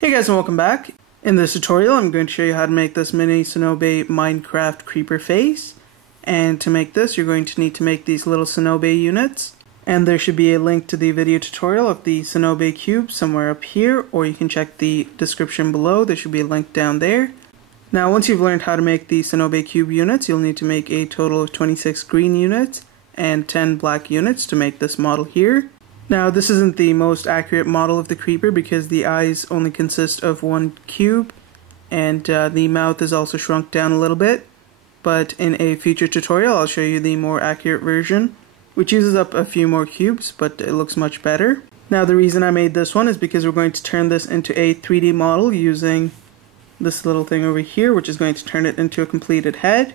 Hey guys, and welcome back. In this tutorial I'm going to show you how to make this mini Sonobe Minecraft creeper face. And to make this you're going to need to make these little Sonobe units. And there should be a link to the video tutorial of the Sonobe cube somewhere up here, or you can check the description below. There should be a link down there. Now once you've learned how to make the Sonobe cube units, you'll need to make a total of 26 green units and 10 black units to make this model here. Now this isn't the most accurate model of the creeper because the eyes only consist of one cube and the mouth is also shrunk down a little bit, but in a future tutorial I'll show you the more accurate version, which uses up a few more cubes but it looks much better. Now the reason I made this one is because we're going to turn this into a 3D model using this little thing over here, which is going to turn it into a completed head.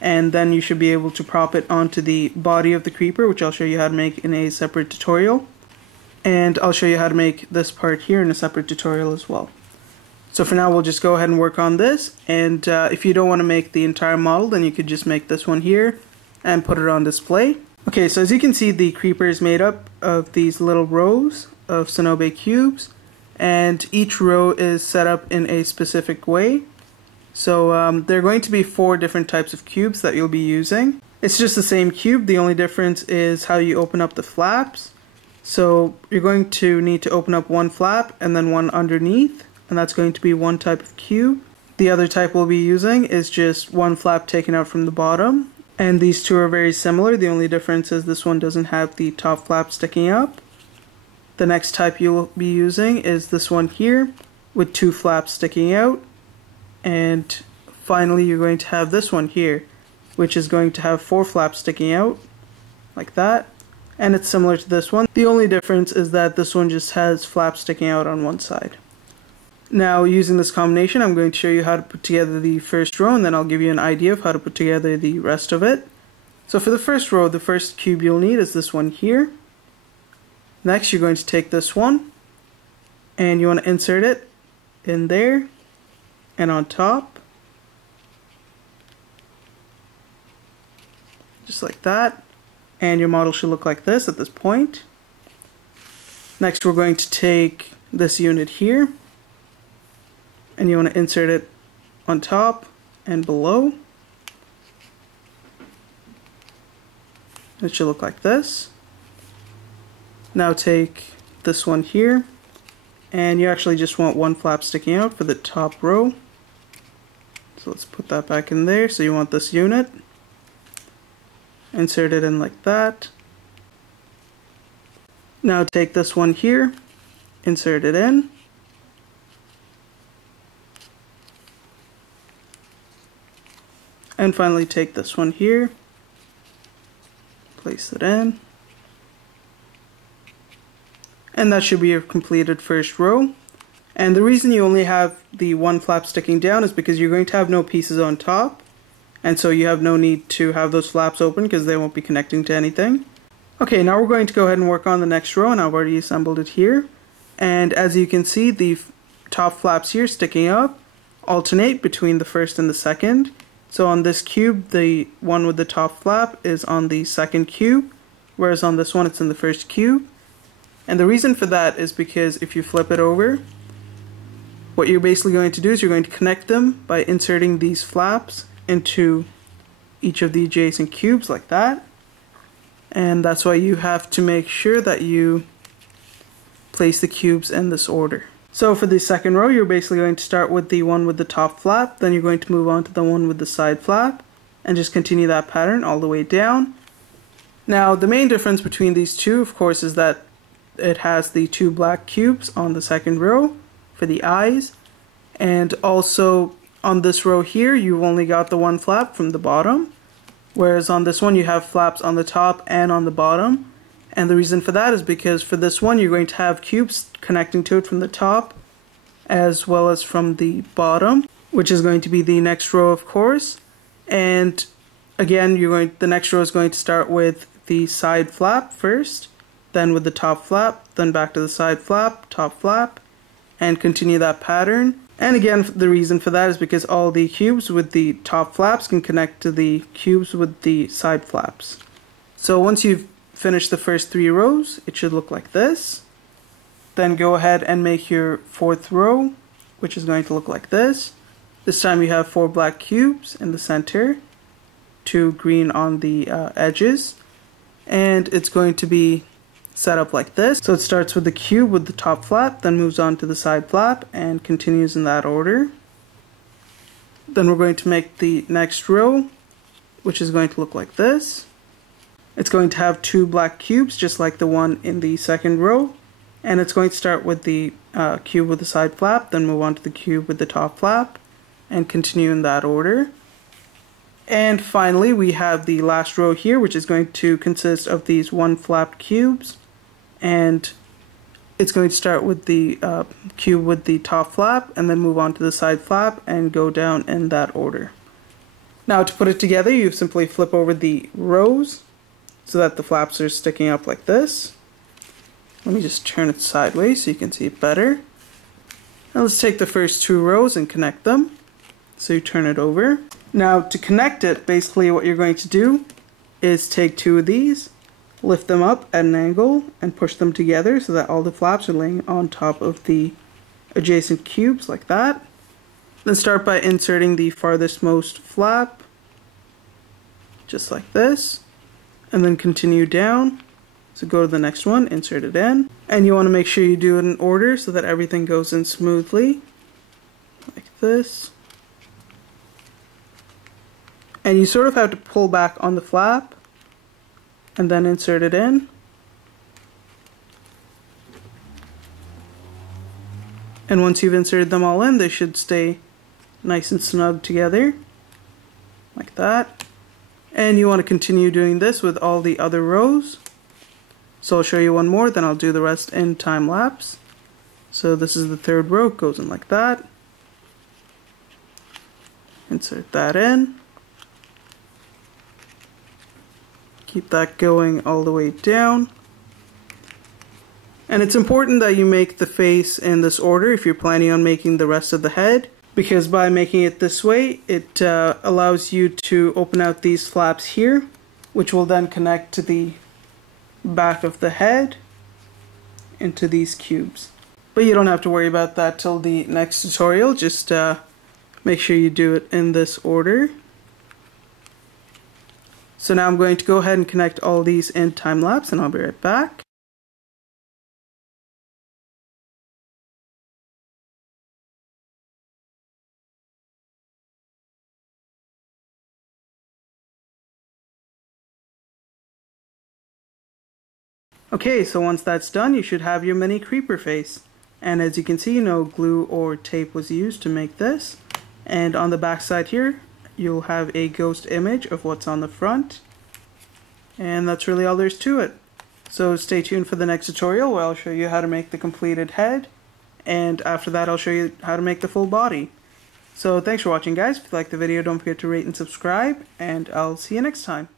And then you should be able to prop it onto the body of the creeper, which I'll show you how to make in a separate tutorial. And I'll show you how to make this part here in a separate tutorial as well. So for now we'll just go ahead and work on this, and if you don't want to make the entire model, then you could just make this one here and put it on display. Okay, so as you can see, the creeper is made up of these little rows of Sonobe cubes, and each row is set up in a specific way. So there are going to be 4 different types of cubes that you'll be using. It's just the same cube, the only difference is how you open up the flaps. So you're going to need to open up one flap and then one underneath, and that's going to be one type of cube. The other type we'll be using is just one flap taken out from the bottom, and these two are very similar. The only difference is this one doesn't have the top flap sticking up. The next type you'll be using is this one here with 2 flaps sticking out. And finally you're going to have this one here, which is going to have 4 flaps sticking out like that, and it's similar to this one. The only difference is that this one just has flaps sticking out on one side. Now using this combination I'm going to show you how to put together the first row, and then I'll give you an idea of how to put together the rest of it. So for the first row, the first cube you'll need is this one here. Next you're going to take this one and you want to insert it in there and on top, just like that, and your model should look like this at this point. Next we're going to take this unit here and you want to insert it on top and below. It should look like this. Now take this one here, and you actually just want one flap sticking out for the top row. So let's put that back in there. So you want this unit, insert it in like that. Now take this one here, insert it in. And finally take this one here, place it in. And that should be your completed first row. And the reason you only have the one flap sticking down is because you're going to have no pieces on top, and so you have no need to have those flaps open because they won't be connecting to anything. Okay, now we're going to go ahead and work on the next row, and I've already assembled it here. And as you can see, the top flaps here sticking up alternate between the first and the second. So on this cube, the one with the top flap is on the second cube, whereas on this one it's in the first cube. And the reason for that is because if you flip it over, what you're basically going to do is you're going to connect them by inserting these flaps into each of the adjacent cubes like that. And that's why you have to make sure that you place the cubes in this order. So for the second row, you're basically going to start with the one with the top flap, then you're going to move on to the one with the side flap, and just continue that pattern all the way down. Now the main difference between these two, of course, is that it has the 2 black cubes on the second row for the eyes, and also on this row here you've only got the one flap from the bottom, whereas on this one you have flaps on the top and on the bottom. And the reason for that is because for this one you're going to have cubes connecting to it from the top as well as from the bottom, which is going to be the next row, of course. And again, the next row is going to start with the side flap first, then with the top flap, then back to the side flap, top flap, and continue that pattern. And again, the reason for that is because all the cubes with the top flaps can connect to the cubes with the side flaps. So once you've finished the first 3 rows, it should look like this. Then go ahead and make your fourth row, which is going to look like this. This time you have 4 black cubes in the center, 2 green on the edges, and it's going to be set up like this. So it starts with the cube with the top flap, then moves on to the side flap, and continues in that order. Then we're going to make the next row, which is going to look like this. It's going to have 2 black cubes, just like the one in the second row. And it's going to start with the cube with the side flap, then move on to the cube with the top flap, and continue in that order. And finally, we have the last row here, which is going to consist of these 1 flapped cubes. And it's going to start with the cube with the top flap, and then move on to the side flap, and go down in that order. Now to put it together, you simply flip over the rows, so that the flaps are sticking up like this. Let me just turn it sideways so you can see it better. Now let's take the first 2 rows and connect them. So you turn it over. Now to connect it, basically what you're going to do is take 2 of these, lift them up at an angle, and push them together so that all the flaps are laying on top of the adjacent cubes like that. Then start by inserting the farthest most flap, just like this. And then continue down. So go to the next one, insert it in. And you want to make sure you do it in order so that everything goes in smoothly. Like this. And you sort of have to pull back on the flap and then insert it in. And once you've inserted them all in, they should stay nice and snug together. Like that. And you want to continue doing this with all the other rows. So I'll show you one more, then I'll do the rest in time lapse. So this is the 3rd row, it goes in like that. Insert that in. Keep that going all the way down. And it's important that you make the face in this order if you're planning on making the rest of the head, because by making it this way, it allows you to open out these flaps here, which will then connect to the back of the head into these cubes. But you don't have to worry about that till the next tutorial, just make sure you do it in this order. So now I'm going to go ahead and connect all these in time lapse, and I'll be right back. Okay, so once that's done, you should have your mini creeper face. And as you can see, no glue or tape was used to make this. And on the back side here, you'll have a ghost image of what's on the front. And that's really all there's to it. So stay tuned for the next tutorial where I'll show you how to make the completed head. And after that, I'll show you how to make the full body. So thanks for watching, guys. If you liked the video, don't forget to rate and subscribe. And I'll see you next time.